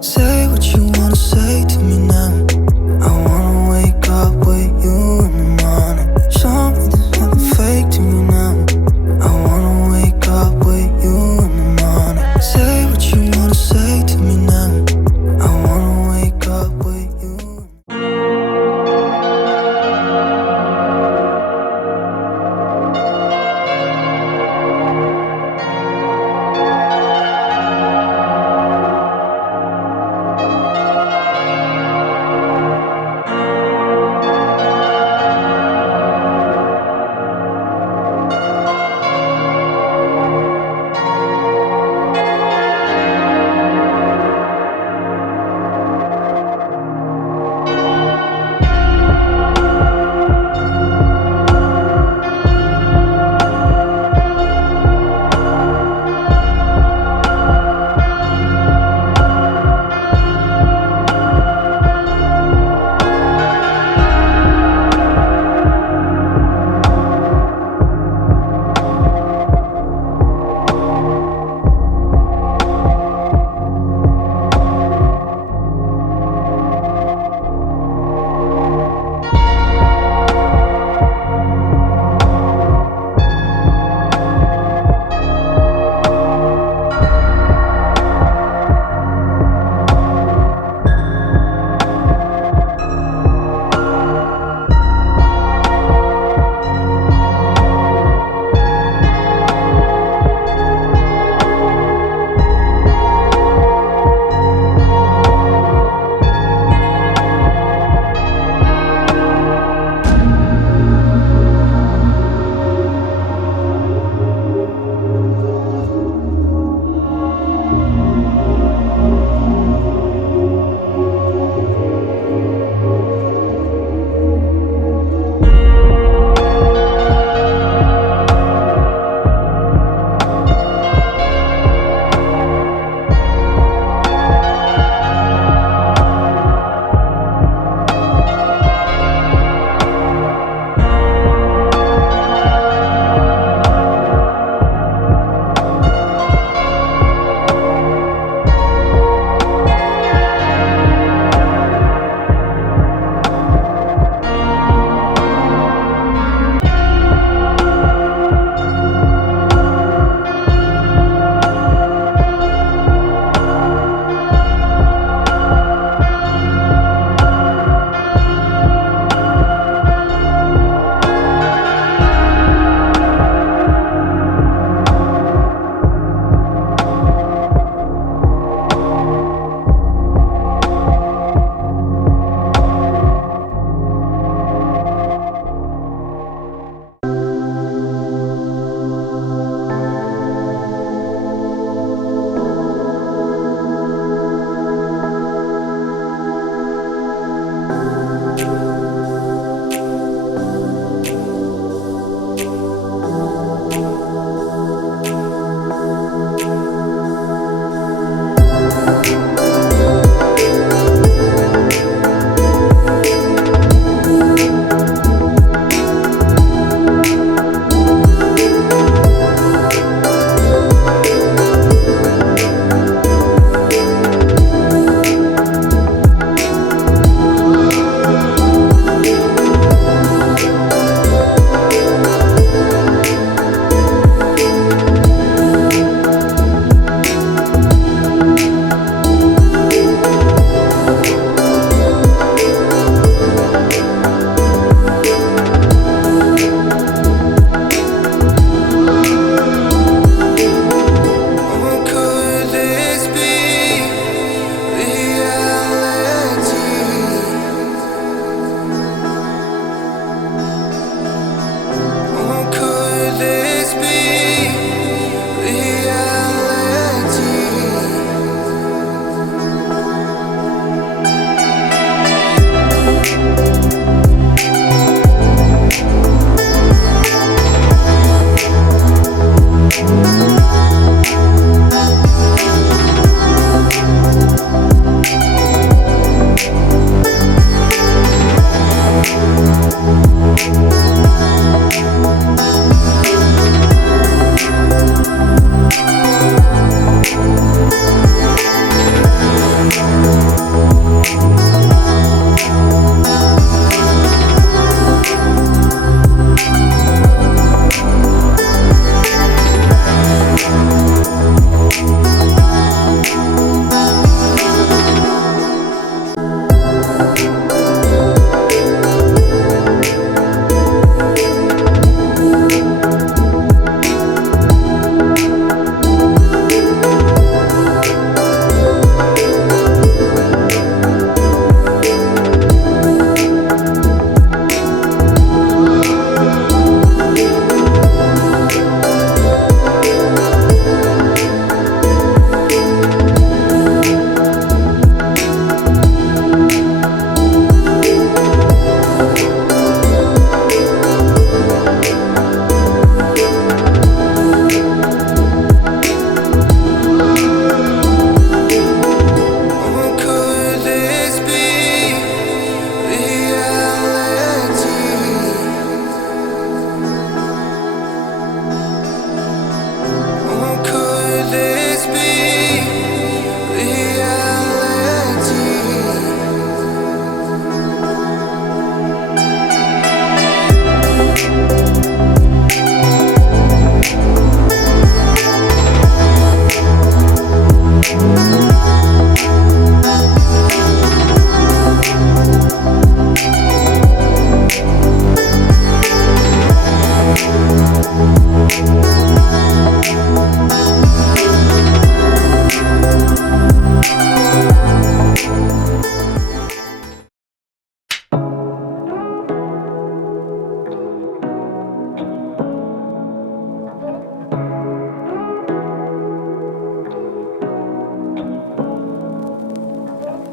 Say what you wanna say to me now. I wanna wake up with you in the morning. Show me there's nothing fake to me now. I wanna wake up with you in the morning. Say what you wanna say to me now. I wanna wake up with you.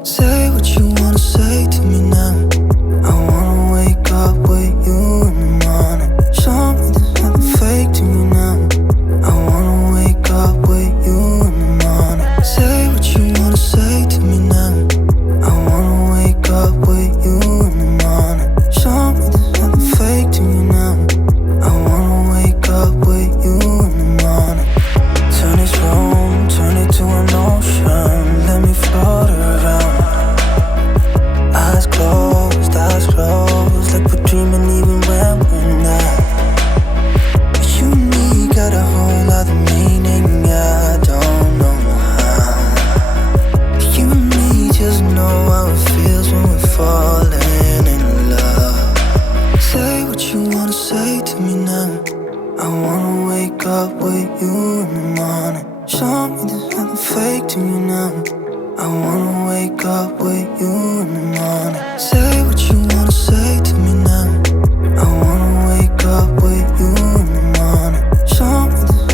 Say what you wanna say to me now. I wanna wake up with you in the morning. Show me there's nothing fake to me now. I wanna wake up with you in the morning. Say what you wanna say to me now. I wanna wake up with you in the morning. Show me there's nothing fake to me now. I wanna wake up with you in the morning. Turn this room, turn it to an ocean. Let me float around. Eyes closed, like we're dreaming even when we're not. You and me got a whole other meaning, I don't know how. You and me just know how it feels when we're falling in love. Say what you wanna say to me now. I wanna wake up with you in the morning. Show me there's nothing fake to me now. I wanna wake up with you in the morning. Say what you wanna say to me now. I wanna wake up with you in the morning. Show me there's